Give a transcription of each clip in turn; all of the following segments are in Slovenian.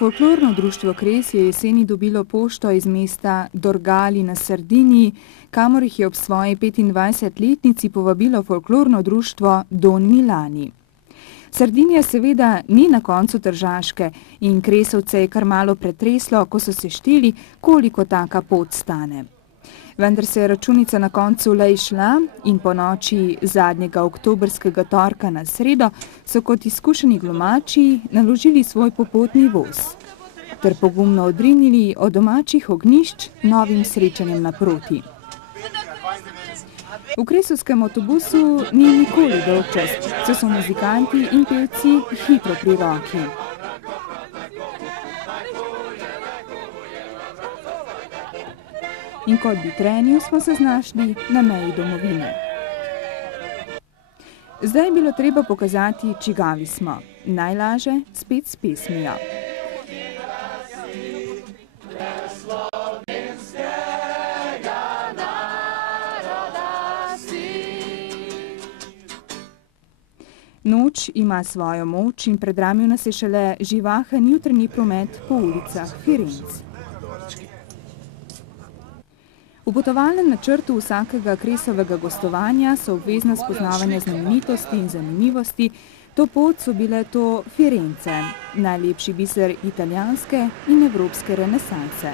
Folklorno društvo Kres je jeseni dobilo pošto iz mesta Dorgali na Sardiniji, kamor jih je ob svoji 25-letnici povabilo folklorno društvo Don Milani. Sardinija seveda ni na koncu Tržaške in Kresovce je kar malo pretreslo, ko so se šteli, koliko taka pot stane. Vendar se je računica na koncu le izšla in po noči zadnjega oktobrskega torka na sredo so kot izkušeni glumači naložili svoj popotni voz ter pogumno odrinili od domačih ognjišč novim srečanjem naproti. V kresovskem avtobusu ni nikoli dolgčas, saj so muzikanti in pevci hitro pri roki. In kot bi trenil, smo se znašli na meji domovine. Zdaj je bilo treba pokazati, čigavi smo. Najlaže spet s pesmijo. Noč ima svojo moč in predramil nas je šele živahen jutrnji promet po ulicah Firenc. V potovalnem načrtu vsakega Kresovega gostovanja so obvezna spoznavanja znamenitosti in zanimivosti. To pot so bile to Firence, najlepši biser italijanske in evropske renesanse.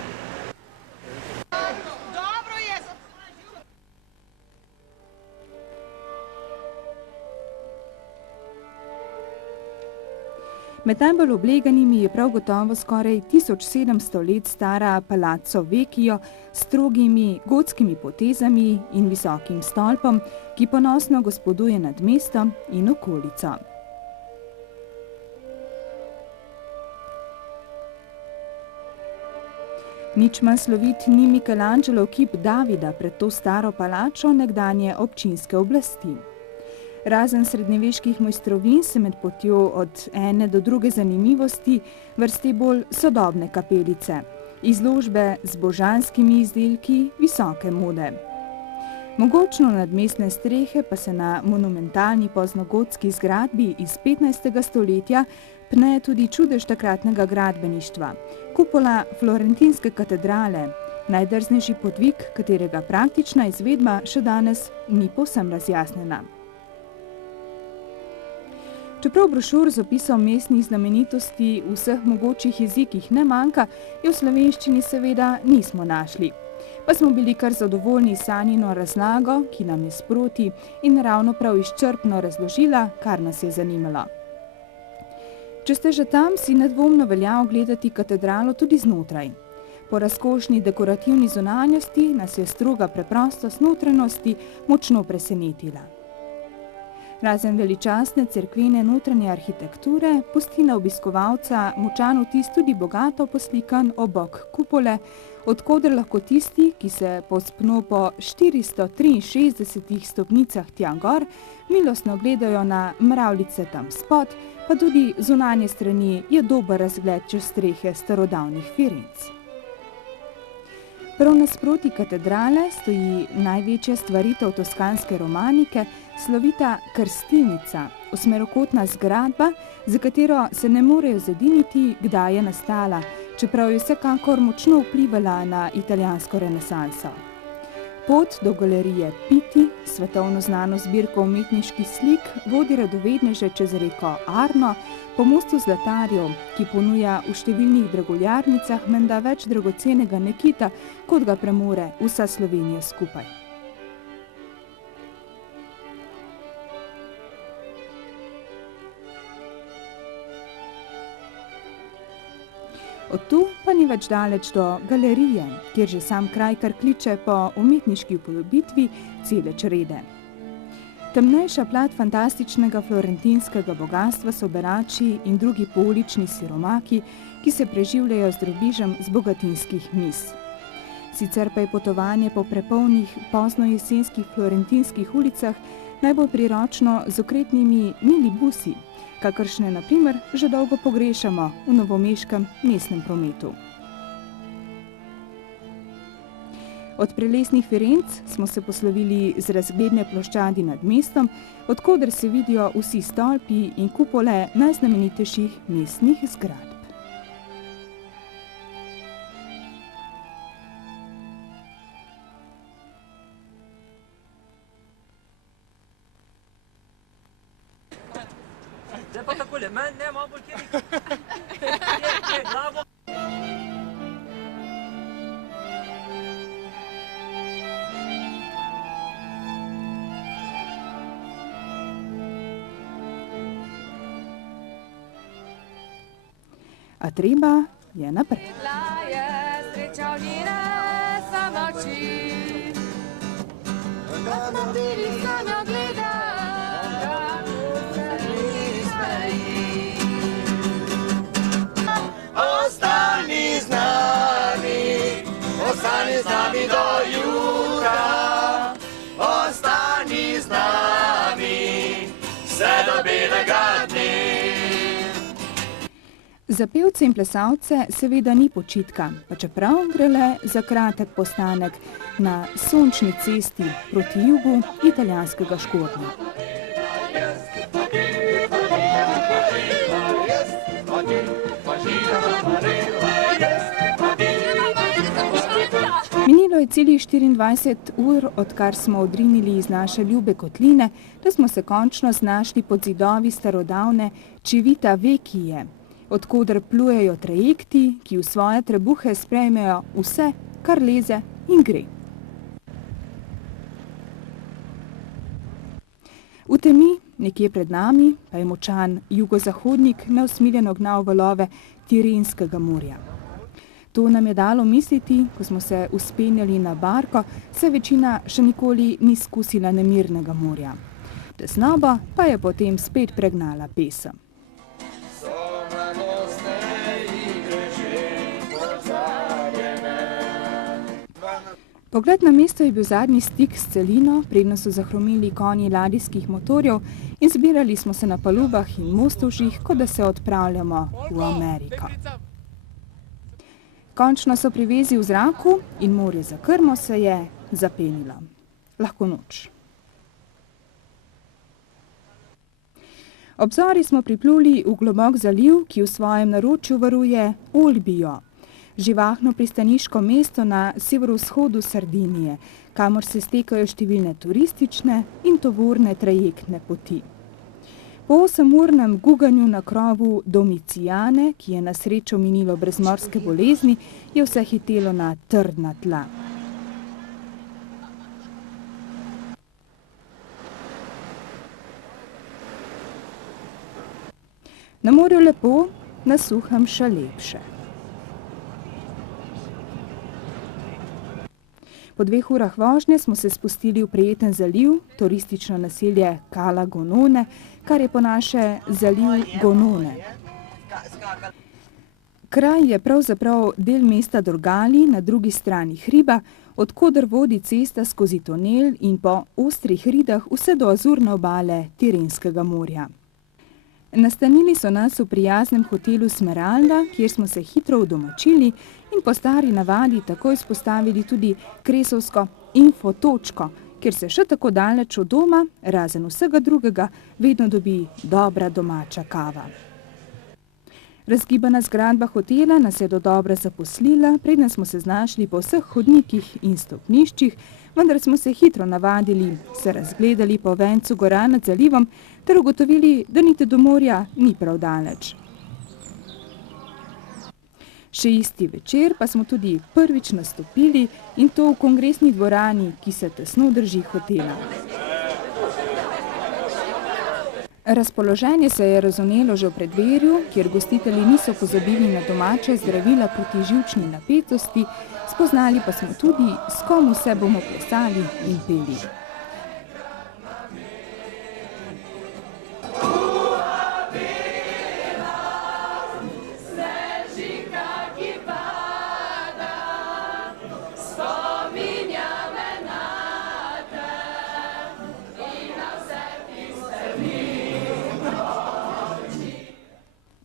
Med najbolj obleganimi je prav gotovo skoraj 1700 let stara Palazzo Vecchio s strogimi gotskimi potezami in visokim stolpom, ki ponosno gospoduje nad mestom in okolico. Nič manj slovit ni Michelangelov kip Davida pred to staro palačo nekdanje občinske oblasti. Razen srednjeveških mojstrovin se med potjo od ene do druge zanimivosti vrsti bolj sodobne kapelice, izložbe z božanskimi izdelki visoke mode. Mogočno nadmestne strehe pa se na monumentalni poznogotski zgradbi iz 15. stoletja pne tudi čudež takratnega gradbeništva, kupola florentinske katedrale, najdrznejši podvig, katerega praktična izvedba še danes ni povsem razjasnjena. Čeprav brošur z opisom mestnih znamenitosti v vseh mogočih jezikih ne manjka, jo v slovenščini seveda nismo našli. Pa smo bili kar zadovoljni Sanjino razlago, ki nam je sproti in ravno prav izčrpno razložila, kar nas je zanimalo. Če ste že tam, si nedvomno velja ogledati katedralo tudi znotraj. Po razkošni dekorativni zunanjosti nas je stroga preprostost notranjosti močno presenetila. Razen veličastne cerkvene notranje arhitekture pusti na obiskovalca močan vtis tudi bogato poslikan obok kupole, od koder lahko tisti, ki se povzpno po 463 stopnicah tja gor, milostno gledajo na mravljice tam spod, pa tudi zunanje strani je dober razgled čez strehe starodavnih Firenc. Prav nasproti katedrale stoji največja stvaritev toskanske romanike, slovita Krstilnica, osmerokotna zgradba, za katero se ne morejo zediniti, kdaj je nastala, čeprav je vsekakor močno vplivala na italijansko renesanso. Pot do galerije Pitti, svetovno znano zbirko umetniških slik, vodi radovedneže čez reko Arno, po mostu Zlatarjev, ki ponuja v številnih draguljarnicah menda več dragocenega nekita, kot ga premore vsa Slovenija skupaj. Od tu pa ni več daleč do galerije, kjer že sam kraj kar kliče po umetniški upodobitvi cele črede. Temnejša plat fantastičnega florentinskega bogastva so berači in drugi poulični siromaki, ki se preživljajo z drobižem z bogatinskih miz. Sicer pa je potovanje po prepolnih poznojesenskih florentinskih ulicah najbolj priročno z okretnimi minibusi, kakršne na primer že dolgo pogrešamo v novomeškem mestnem prometu. Od prelesnih Firenc smo se poslovili z razgledne ploščadi nad mestom, od koder se vidijo vsi stolpi in kupole najznamenitejših mestnih zgradb. معقوله من معقول كده A treba je naprej. Ostani z nami do jutra, ostani z nami vse do belega dne. Za pevce in plesalce seveda ni počitka, pa čeprav gre le za kratek postanek na sončni cesti proti jugu italijanskega Škornja. Minilo je celih 24 ur, odkar smo odrinili iz naše ljube kotline, da smo se končno znašli pod zidovi starodavne Civita Vecchie, odkoder plujejo trajekti, ki v svoje trebuhe sprejmejo vse, kar leze in gre. V temi, nekje pred nami, pa je močan jugozahodnik neusmiljeno gnal valove Tirenskega morja. To nam je dalo misliti, ko smo se vzpenjali na barko, saj večina še nikoli ni skusila nemirnega morja. Tesnoba pa je potem spet pregnala pesem. Pogled na mesto je bil zadnji stik s celino, predno so zahromili konji ladijskih motorjev in zbirali smo se na palubah in mostovžih, kot da se odpravljamo v Ameriko. Končno so privezi v zraku in morje za krmo se je zapenilo. Lahko noč. Ob zori smo pripluli v globok zaliv, ki v svojem naročju varuje Olbijo, živahno pristaniško mesto na severovzhodu Sardinije, kamor se stekajo številne turistične in tovorne trajektne poti. Po 8-urnem guganju na krovu Domiciane, ki je na srečo minilo brez morske bolezni, je vse hitelo na trdna tla. Na morju lepo, na suhem še lepše. Po 2 urah vožnje smo se spustili v prijeten zaliv, turistično naselje Cala Gonone, kar je po naše zaliv Gonone. Kraj je pravzaprav del mesta Dorgali na drugi strani hriba, odkoder vodi cesta skozi tunel in po ostrih ridah vse do azurne obale Tirenskega morja. Nastanili so nas v prijaznem hotelu Smeralda, kjer smo se hitro udomačili in po stari navadi takoj spostavili tudi kresovsko infotočko, kjer se še tako daleč od doma, razen vsega drugega, vedno dobi dobra domača kava. Razgibana zgradba hotela nas je dodobra zaposlila, preden smo se znašli po vseh hodnikih in stopniščih, vendar smo se hitro navadili, se razgledali po vencu gora nad zalivom ter ugotovili, da niti do morja ni prav daleč. Še isti večer pa smo tudi prvič nastopili in to v kongresni dvorani, ki se tesno drži hotela. Razpoloženje se je razvnelo že v preddverju, kjer gostitelji niso pozabili na domače zdravila proti živčni napetosti, spoznali pa smo tudi, s kom vse bomo plesali in peli.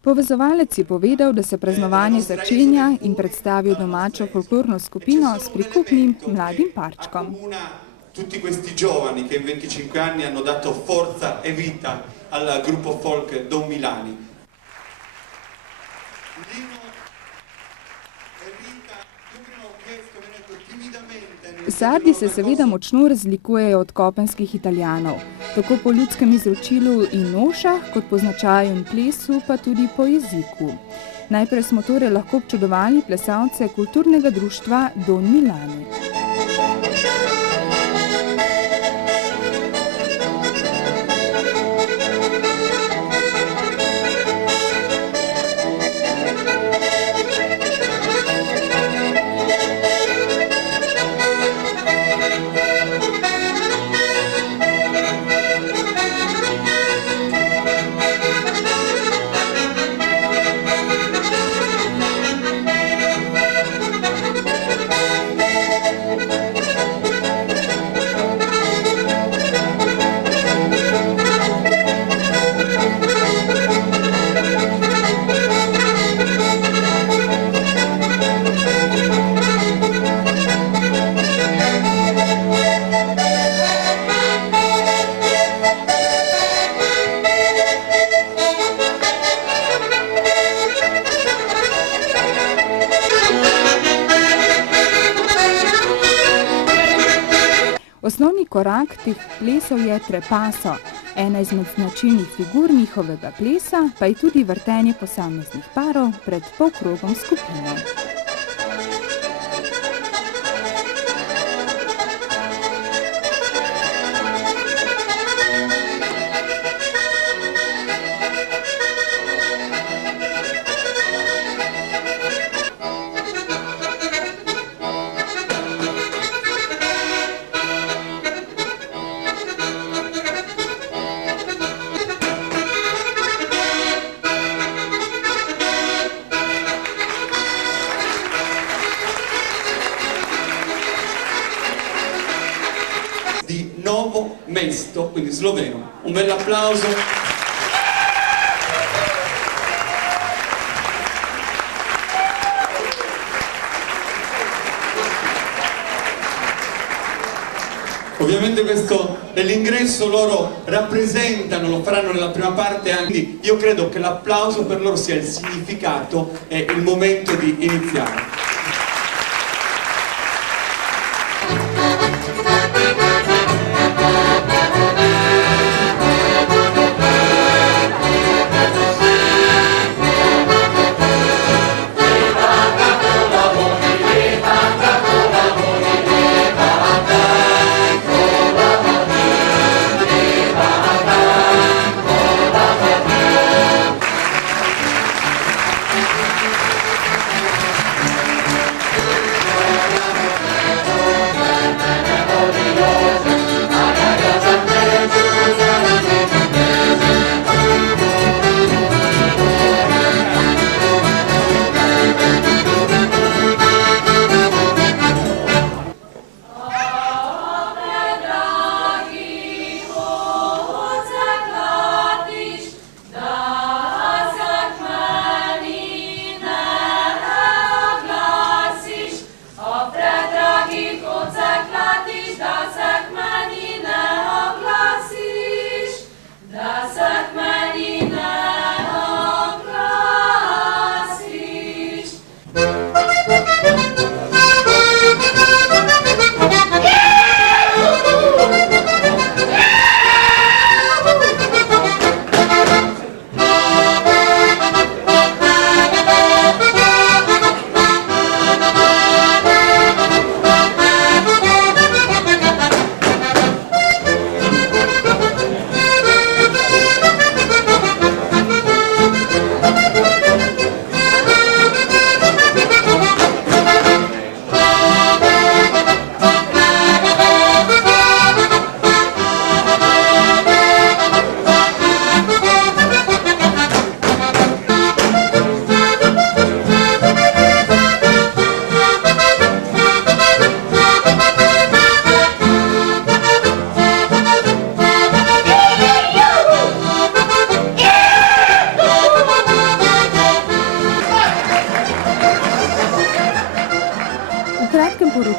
Povezovalec je povedal, da se praznovanje začenja in predstavil domačo folklorno skupino s prikupnim mladim parčkom. Tutti questi giovani che in 25 anni hanno dato forza e vita al gruppo folk Don Milani. Lino e Rita Sardi se seveda močno razlikujejo od kopenskih Italijanov, tako po ljudskem izročilu in nošah, kot po značaju in plesu, pa tudi po jeziku. Najprej smo torej lahko občudovali plesalce kulturnega društva Don Milani. Osnovni korak teh plesov je trepaso. Ena izmed značilnih figur njihovega plesa pa je tudi vrtenje posameznih parov pred polkrogom skupine. Di Novo Mesto, quindi sloveno. Un bel applauso. Ovviamente questo nell'ingresso loro rappresentano, lo faranno nella prima parte anche. Quindi io credo che l'applauso per loro sia il significato e il momento di iniziare.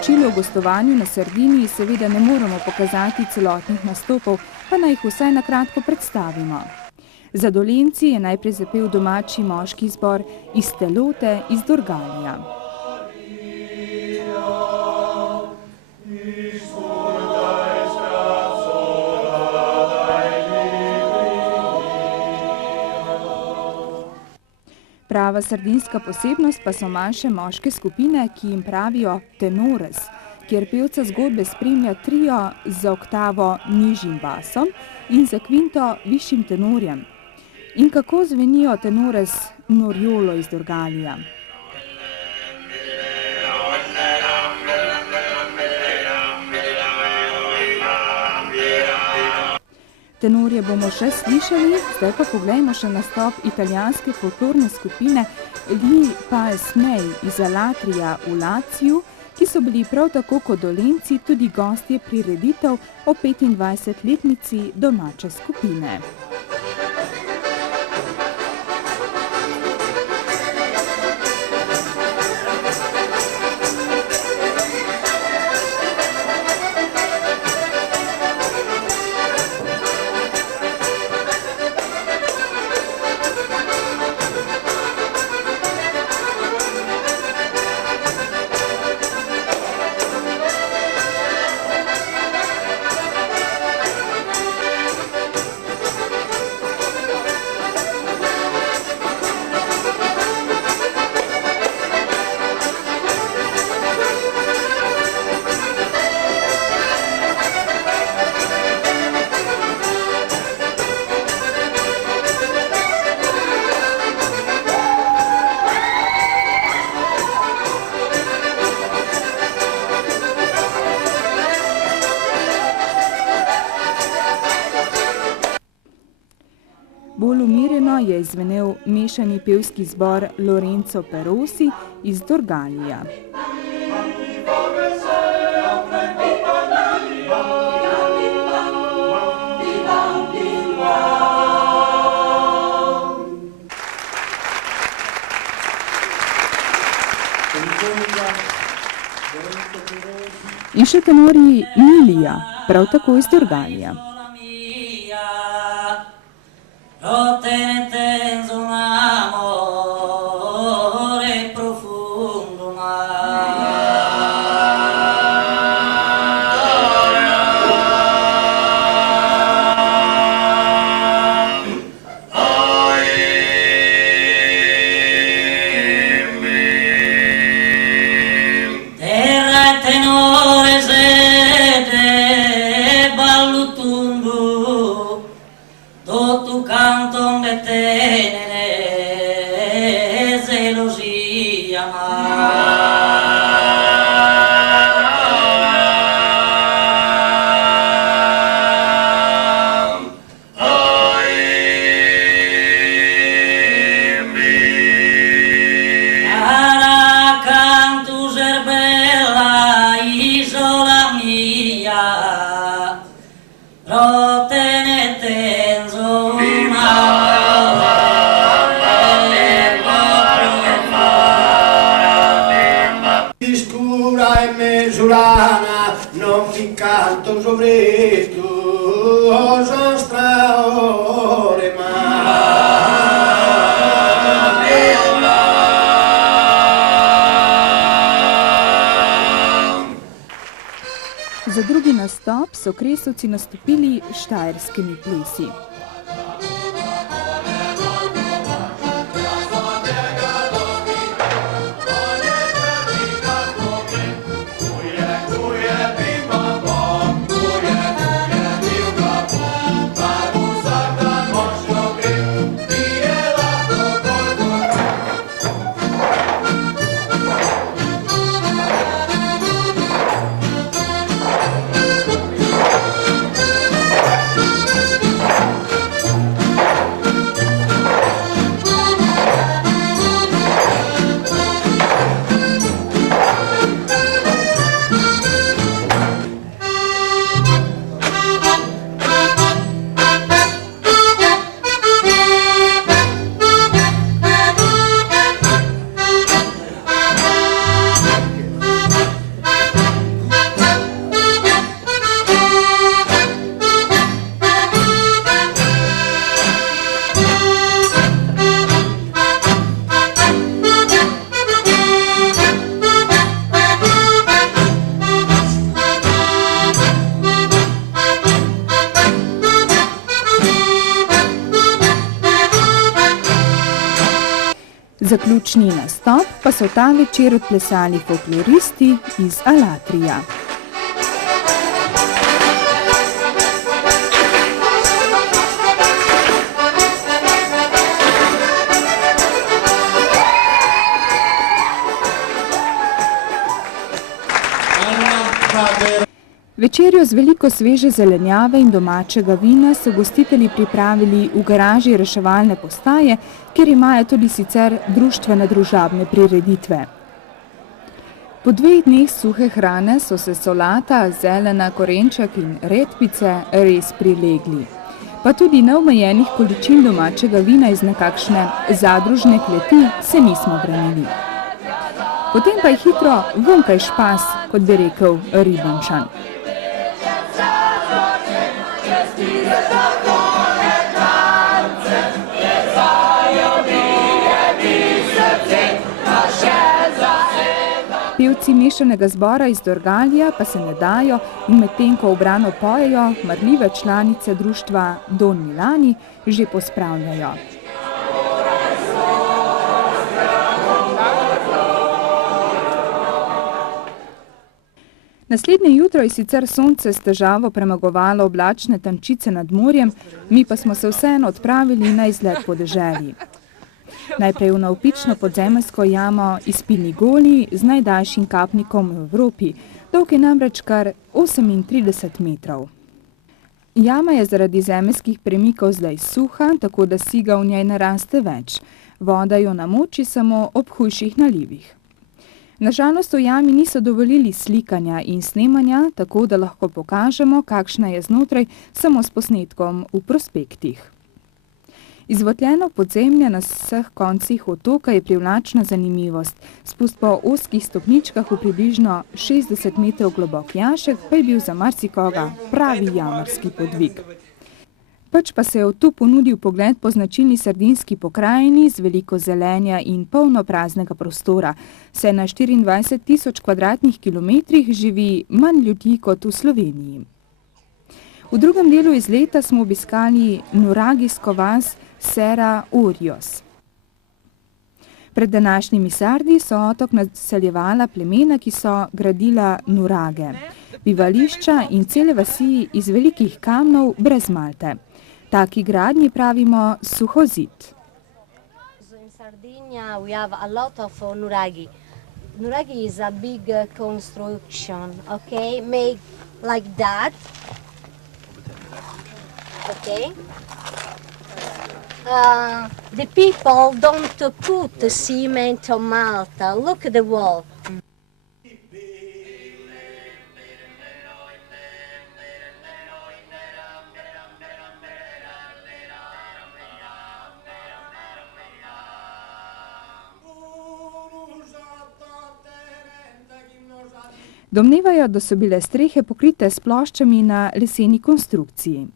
poročilu o gostovanju na Sardiniji seveda ne moremo pokazati celotnih nastopov, pa naj jih vsaj na kratko predstavimo. Za Dolenci je najprej zapel domači moški zbor Iz Telote iz Dorgalija. Prava sardinska posebnost pa so manjše moške skupine, ki jim pravijo tenores, kjer pevca zgodbe spremlja trio z oktavo nižjim basom in za kvinto višjim tenorjem. In kako zvenijo tenores Noriolo iz Dorgalija? Tenorje bomo še slišali, zdaj pa poglejmo še nastop italijanske folklorne skupine Gli Palsmei iz Alatrija v Laciju, ki so bili prav tako kot Dolenjci tudi gostje prireditev o 25-letnici domače skupine. Bolj umirjeno je izvenel mešani pevski zbor Lorenzo Perosi iz Dorgalija. In še tenori Lilija, prav tako iz Dorgalija. Lo tenete un amore profondo terra tenore sede ballutundu tu canto me tenere zelosia cara canto gerbella isola mia rotenete non fin canto sobre tu, nostra ore Za drugi nastop so Kresovci nastopili štajerskimi plesi. Zaključni nastop pa so ta večer odplesali folkloristi iz Alatrija. Večerjo z veliko sveže zelenjave in domačega vina so gostitelji pripravili v garaži reševalne postaje, kjer imajo tudi sicer društvene družabne prireditve. Po 2 dneh suhe hrane so se solata, zelena, korenček in redkvice res prilegli. Pa tudi neomejenih količin domačega vina iz nekakšne zadružne kleti se nismo branili. Potem pa je hitro vonkaj špas, kot bi rekel Ribančan. Pevci mešanega zbora iz Dorgalija pa se ne dajo in medtem, ko ubrano pojejo, marljive članice društva Don Milani že pospravljajo. Naslednje jutro je sicer sonce s težavo premagovalo oblačne tančice nad morjem, mi pa smo se vseeno odpravili na izlet po deželi. Najprej v navpično podzemeljsko jamo izpilni goli z najdaljšim kapnikom v Evropi, dolg je namreč kar 38 metrov. Jama je zaradi zemeljskih premikov zdaj suha, tako da siga v njej naraste več. Voda jo namoči samo ob hujših nalivih. Nažalost v jami niso dovolili slikanja in snemanja, tako da lahko pokažemo, kakšna je znotraj samo s posnetkom v prospektih. Izvotljeno podzemlje na vseh koncih otoka je privlačna zanimivost. Spust po ozkih stopničkah v približno 60 metrov globok jašek pa je bil za marsikoga pravi jamarski podvig. Pač pa se je od tu ponudil pogled po značilni sardinski pokrajini z veliko zelenja in polno praznega prostora, saj na 24.000 kvadratnih kilometrih živi manj ljudi kot v Sloveniji. V drugem delu izleta smo obiskali nuragijsko vas Serra Orios. Pred današnjimi Sardi so otok naseljevala plemena, ki so gradila nurage, bivališča in cele vasi iz velikih kamnov brez malte. Taki gradnji pravimo suhozid. In Sardinia we have a lot of nuragi. Nuragi is a big construction, okay, made like that. Okay. The people don't put cement on Malta. Look at the wall. Domnevajo, da so bile strehe pokrite s ploščami na leseni konstrukciji.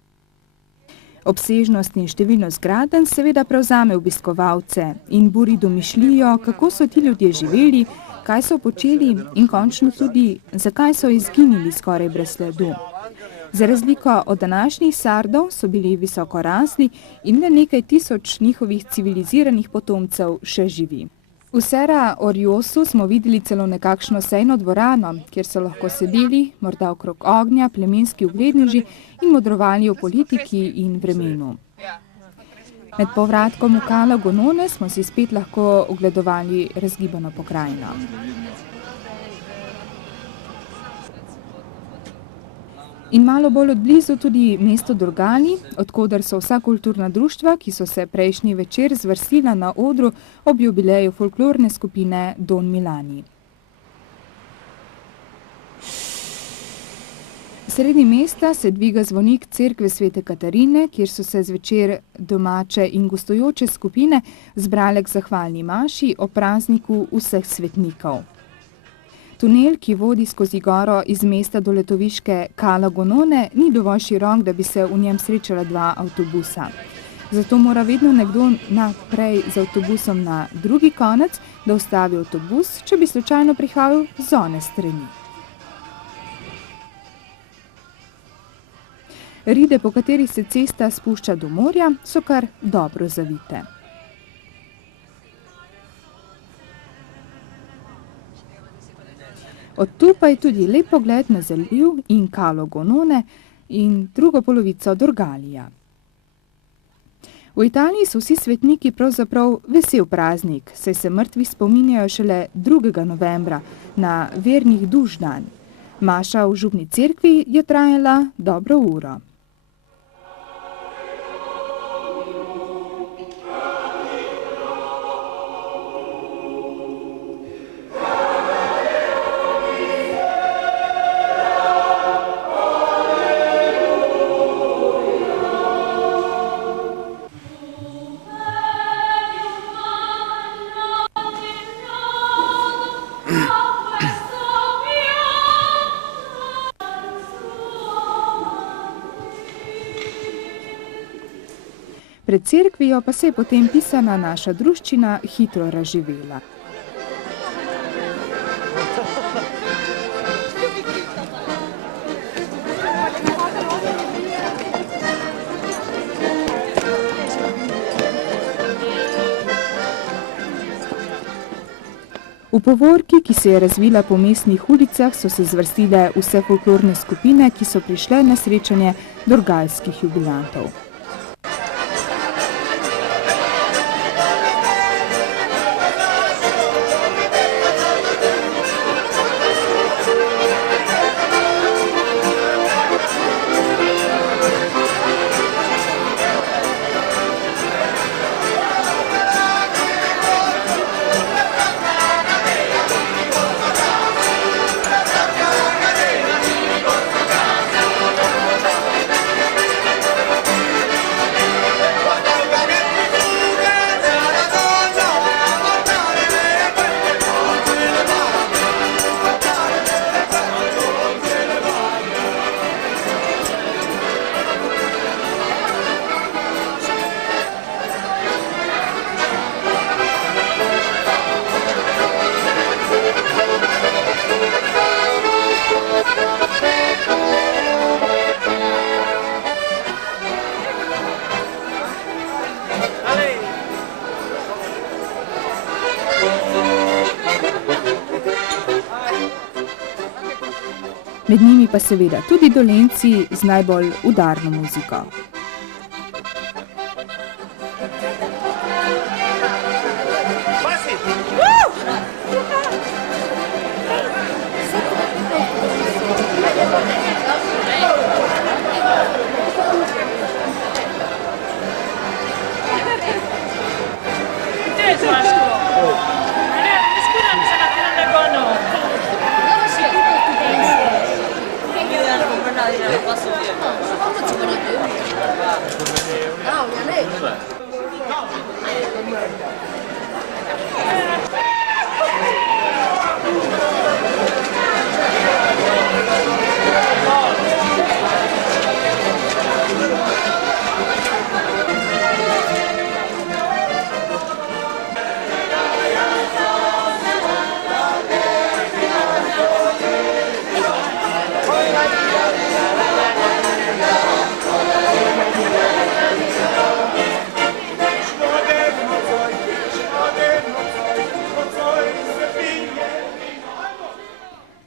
Obsežnost in številnost gradenj seveda prevzame obiskovalce in buri domišljijo, kako so ti ljudje živeli, kaj so počeli in končno tudi, zakaj so izginili skoraj brez sledu. Za razliko od današnjih Sardov so bili visoko rasli in le nekaj tisoč njihovih civiliziranih potomcev še živi. V Serra Oriosu smo videli celo nekakšno sejno dvorano, kjer so lahko sedeli, morda okrog ognja, plemenski ugledneži in modrovali o politiki in vremenu. Med povratkom v Cala Gonone smo si spet lahko ogledovali razgibano pokrajino. In malo bolj odblizu tudi mesto Dorgali, odkoder so vsa kulturna društva, ki so se prejšnji večer zvrstila na odru ob jubileju folklorne skupine Don Milani. Sredi mesta se dviga zvonik cerkve Svete Katarine, kjer so se zvečer domače in gostujoče skupine zbrale k zahvalni maši o prazniku vseh svetnikov. Tunel, ki vodi skozi goro iz mesta do letoviške Cala Gonone, ni dovolj širok, da bi se v njem srečala 2 avtobusa. Zato mora vedno nekdo naprej z avtobusom na drugi konec, da ustavi avtobus, če bi slučajno prihajal z one strani. Ride, po katerih se cesta spušča do morja, so kar dobro zavite. Od tu pa je tudi lep pogled na zaliv in Calo Gonone in drugo polovico Dorgalija. V Italiji so vsi svetniki pravzaprav vesel praznik, saj se mrtvi spominjajo šele 2. novembra na vernih duš dan. Maša v župni cerkvi je trajala dobro uro. Pred cerkvijo pa se je potem pisana naša druščina hitro razživela. V povorki, ki se je razvila po mestnih ulicah, so se zvrstile vse folklorne skupine, ki so prišle na srečanje dorgalskih jubilantov. Med njimi pa seveda tudi Dolenjci z najbolj udarno muziko.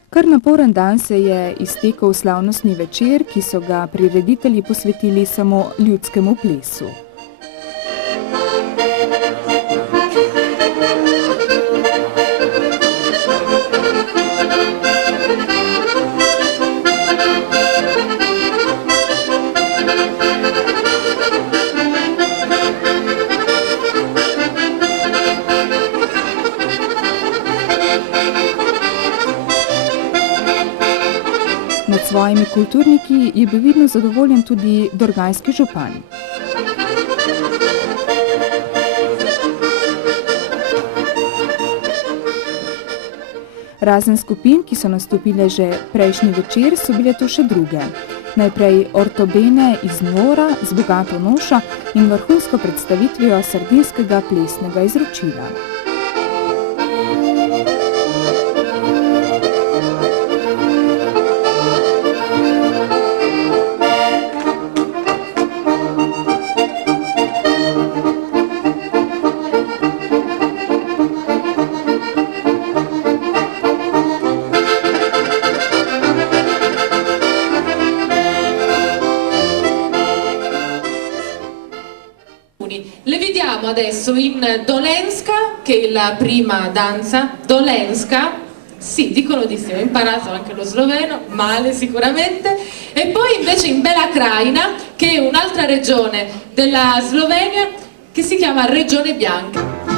Kar naporen dan se je iztekel slavnostni večer, ki so ga prireditelji posvetili samo ljudskemu plesu. Nad svojimi kulturniki je bil vidno zadovoljen tudi dorgajski župan. Razen skupin, ki so nastopile že prejšnji večer, so bile tu še druge. Najprej ortobene iz Nvora z bogato nošo in vrhunsko predstavitvijo sardinskega plesnega izročila. adesso in Dolenska, che è la prima danza. Dolenska, sì, dicono di sì, ho imparato anche lo sloveno, male sicuramente. E poi invece in Bela Krajina, che è un'altra regione della Slovenia, che si chiama Regione Bianca.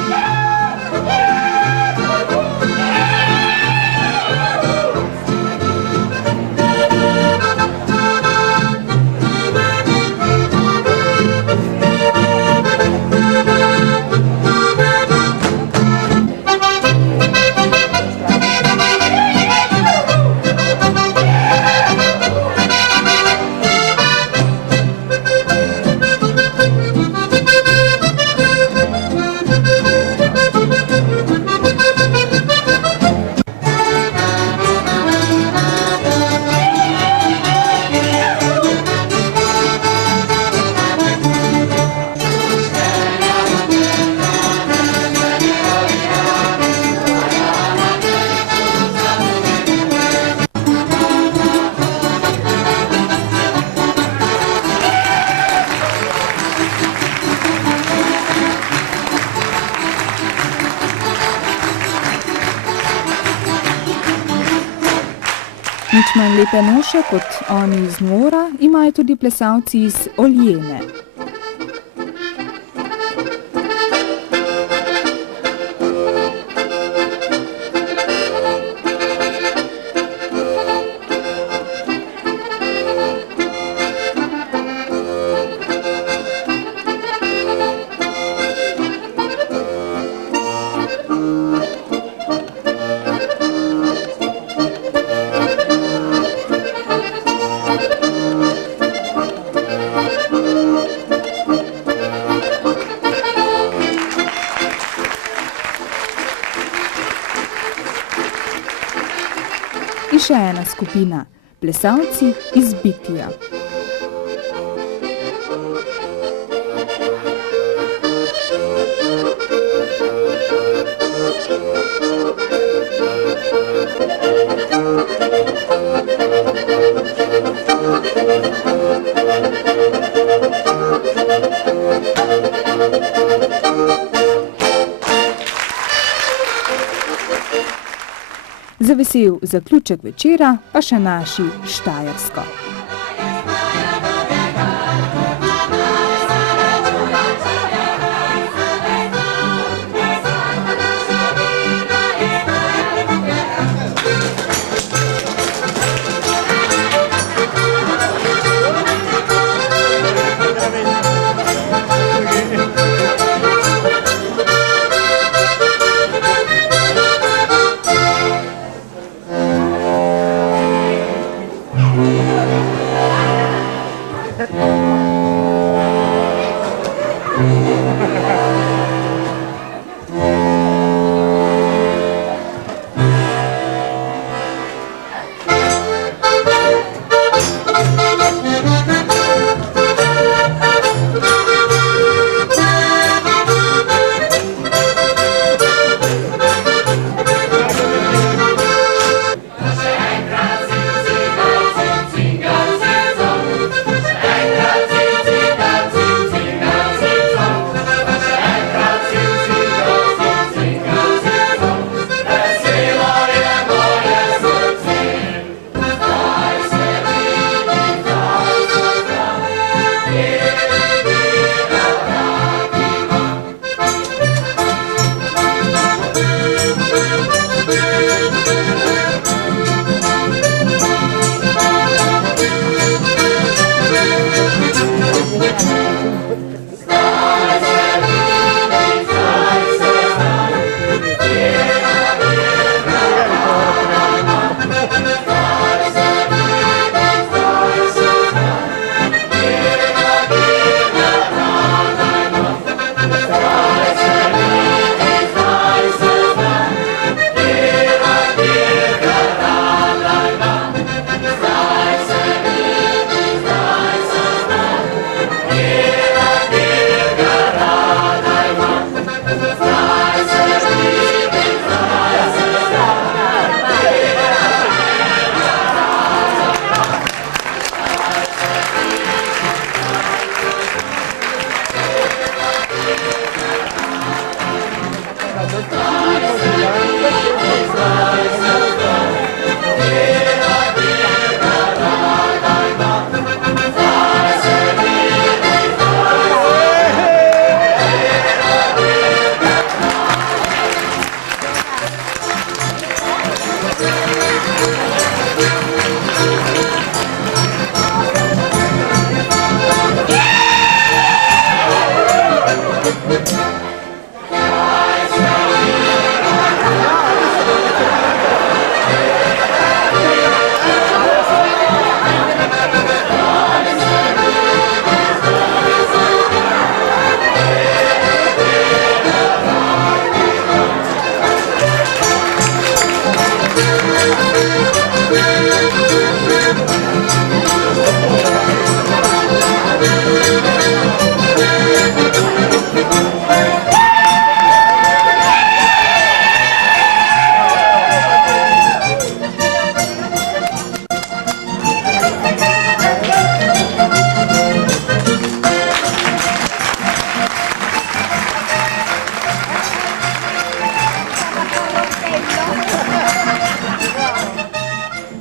Nič manj lepe noše kot oni iz Dvora imajo tudi plesalci iz Oljene. In še ena skupina, plesalci iz Bitija. Za vesel zaključek večera pa še naši Štajersko.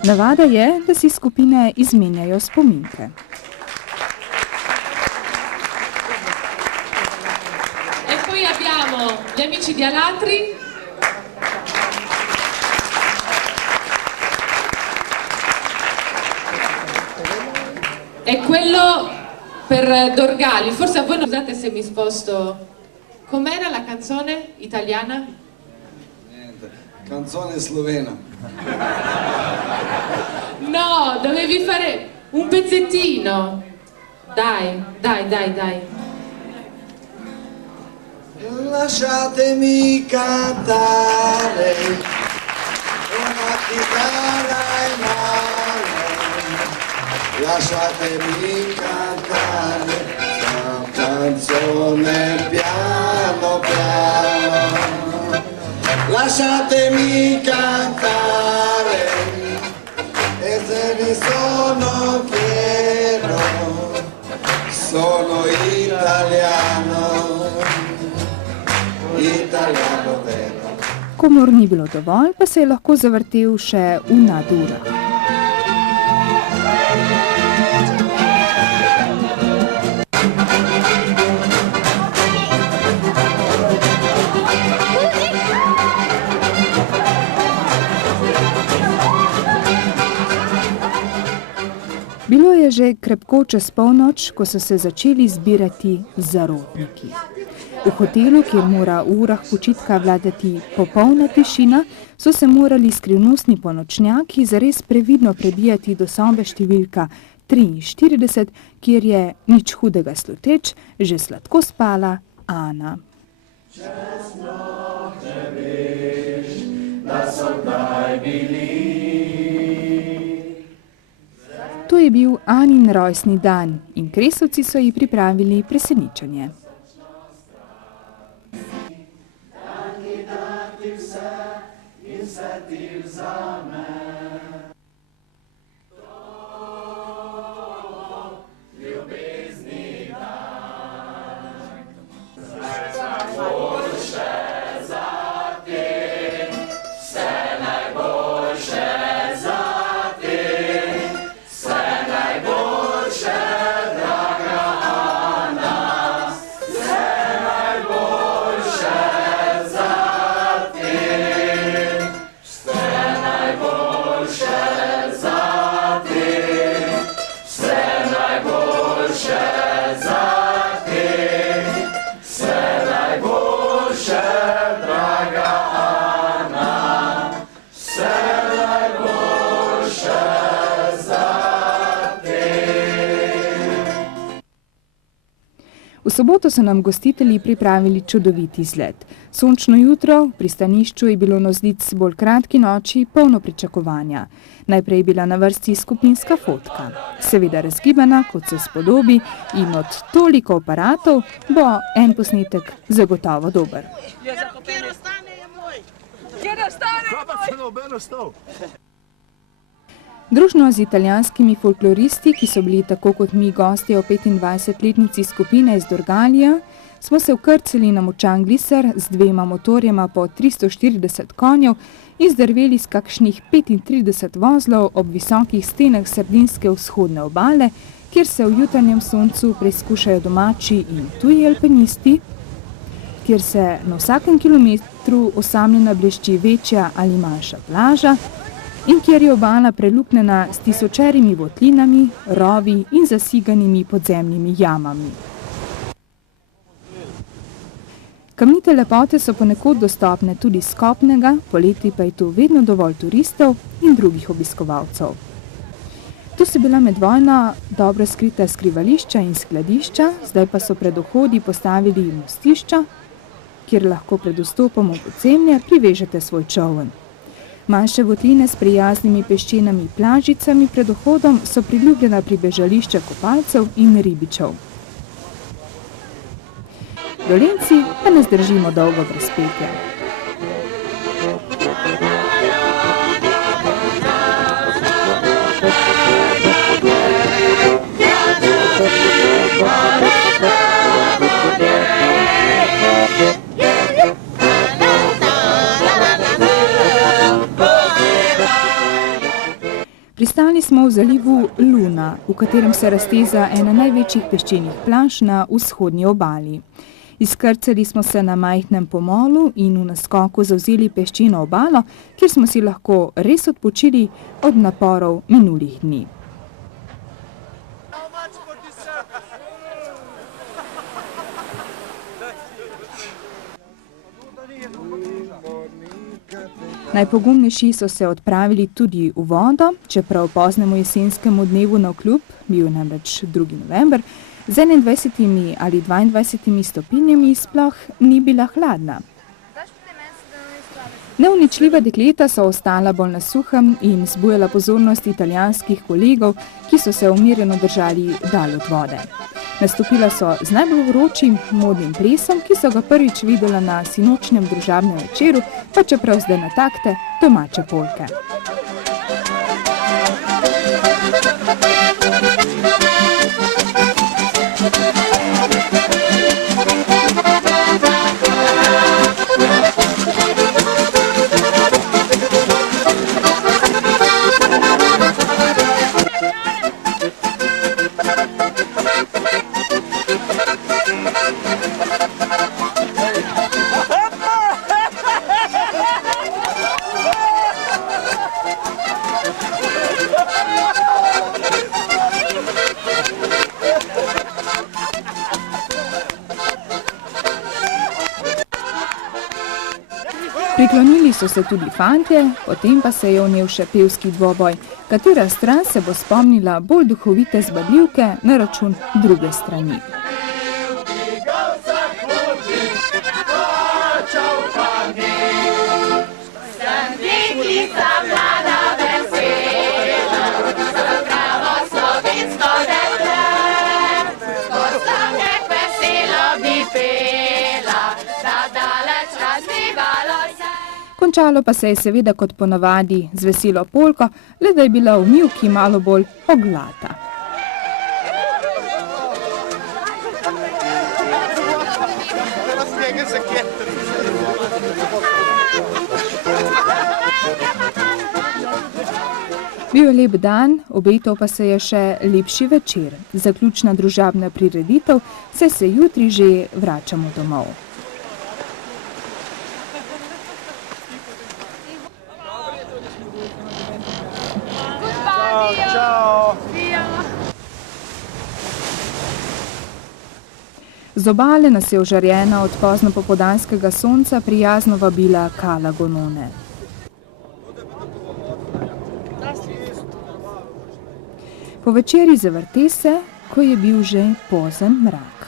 Navada je, da si skupine izmenjajo spominke. E poi abbiamo gli amici di Alatri. E quello per Dorgali. Forse a voi non scusate se mi sposto. Com'era la canzone italiana? Niente, canzone slovena. No, dovevi fare un pezzettino. Dai. Lasciatemi cantare, una chitarra in mano. Lasciatemi cantare, una canzone piano piano. Lasciatemi cantare, e se ne sono fiero, sono italiano vero. Komor ni bilo dovolj, pa se je lahko zavrtel še Una Dura. Bilo je že krepko čez polnoč, ko so se začeli zbirati zarotniki. V hotelu, kjer mora v urah počitka vladati popolna tišina, so se morali skrivnostni ponočnjaki zares previdno prebijati do sobe številka 43, kjer je, nič hudega sluteč, že sladko spala Ana. Čez noč ne veš, da so kdaj bili. To je bil Anin rojstni dan in kresovci so ji pripravili presenečenje. V soboto so nam gostitelji pripravili čudovit izlet. Sončno jutro, v pristanišču je bilo navzlic bolj kratki noči, polno pričakovanja. Najprej je bila na vrsti skupinska fotka. Seveda razgibana, kot se spodobi, in od toliko aparatov bo en posnetek zagotovo dober. Družno z italijanskimi folkloristi, ki so bili tako kot mi gostje o 25-letnici skupine iz Dorgalija, smo se vkrcali na močan gliser z 2 motorjema po 340 konjev in zdrveli z kakšnih 35 vozlov ob visokih stenah sardinske vzhodne obale, kjer se v jutranjem soncu preizkušajo domači in tuji alpinisti, kjer se na vsakem kilometru osamljena blešči večja ali manjša plaža in kjer je obala preluknjena s tisočerimi votlinami, rovi in zasiganimi podzemnimi jamami. Kamnite lepote so ponekod dostopne tudi s kopnega, poleti pa je tu vedno dovolj turistov in drugih obiskovalcev. Tu so bila med vojno dobro skrita skrivališča in skladišča, zdaj pa so pred vhodi postavili mostišča, kjer lahko pred vstopom v podzemlje privežete svoj čoln. Manjše votline s prijaznimi peščenami plažicami pred vhodom so priljubljena pribežališča kopalcev in ribičev. Dolenci pa ne zdržimo dolgo brez petja. Pristali smo v zalivu Luna, v katerem se razteza ena največjih peščenih plaž na vzhodni obali. Izkrcali smo se na majhnem pomolu in v naskoku zavzeli peščeno obalo, kjer smo si lahko res odpočili od naporov minulih dni. Najpogumnejši so se odpravili tudi v vodo, čeprav poznemu jesenskemu dnevu navkljub, bil je namreč 2. november, z 21 ali 22 stopinjami sploh ni bila hladna. Neuničljiva dekleta so ostala bolj na suhem in zbujala pozornost italijanskih kolegov, ki so se umirjeno držali dal od vode. Nastopila so z najbolj vročim modnim plesom, ki so ga prvič videla na sinočnem družabnem večeru, pa čeprav zdaj na takte domače polke. Priklonili so se tudi fantje, potem pa se je vnel še pevski dvoboj, katera stran se bo spomnila bolj duhovite zbadljivke na račun druge strani. Končalo pa se je seveda kot ponavadi z veselo polko, le da je bila v mivki malo bolj oglata. Bil je lep dan, obetal pa se je še lepši večer. Zaključna družabna prireditev, saj se jutri že vračamo domov. Z obale nas je ožarjena od poznopopoldanskega sonca prijazno vabila Cala Gonone. Po večeri zavrte se, ko je bil že pozen mrak.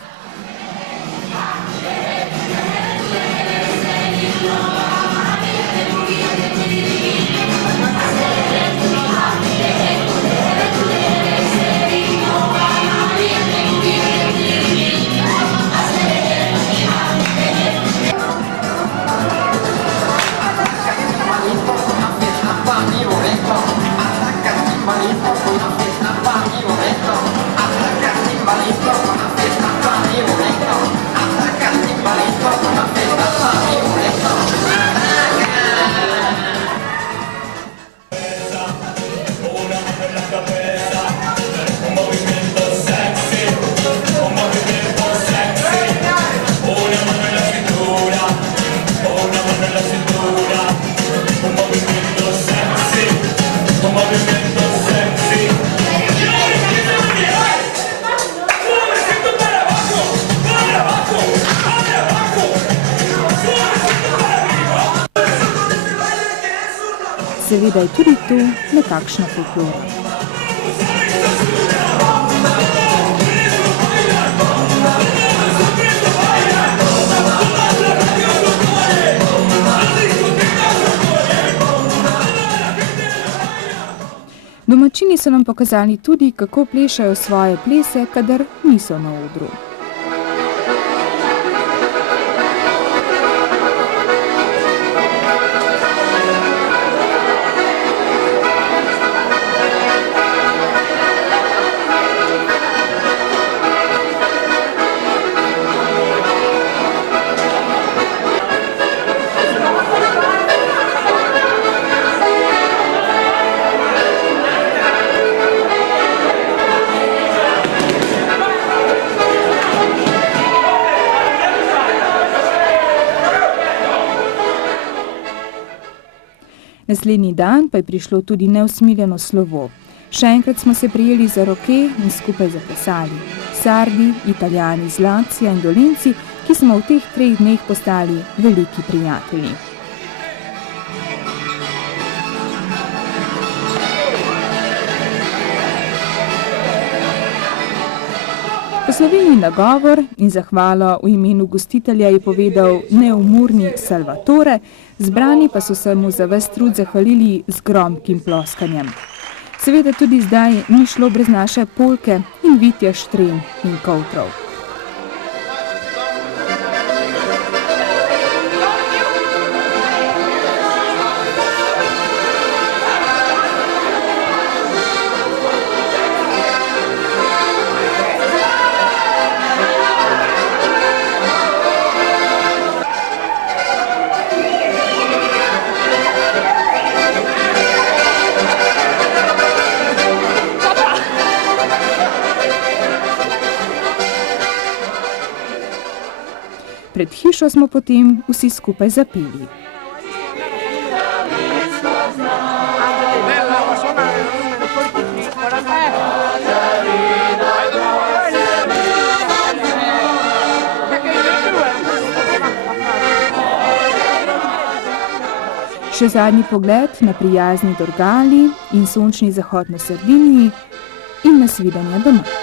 seveda je tudi to nekakšna folklora. Domačini so nam pokazali tudi, kako plešajo svoje plese, kadar niso na odru. Naslednji dan pa je prišlo tudi neusmiljeno slovo. Še enkrat smo se prijeli za roke in skupaj zaplesali. Sardi, Italijani iz Lazija in Dolenci, ki smo v teh 3 dneh postali veliki prijatelji. Poslovilni nagovor in zahvalo v imenu gostitelja je povedal neumorni Salvatore, zbrani pa so se mu za ves trud zahvalili z gromkim ploskanjem. Seveda tudi zdaj ni šlo brez naše polke in vitja štren in kovtrov. Pred hišo smo potem vsi skupaj zapeli. Še zadnji pogled na prijazni Dorgali in sončni zahod na Sardiniji in nasvidenja doma.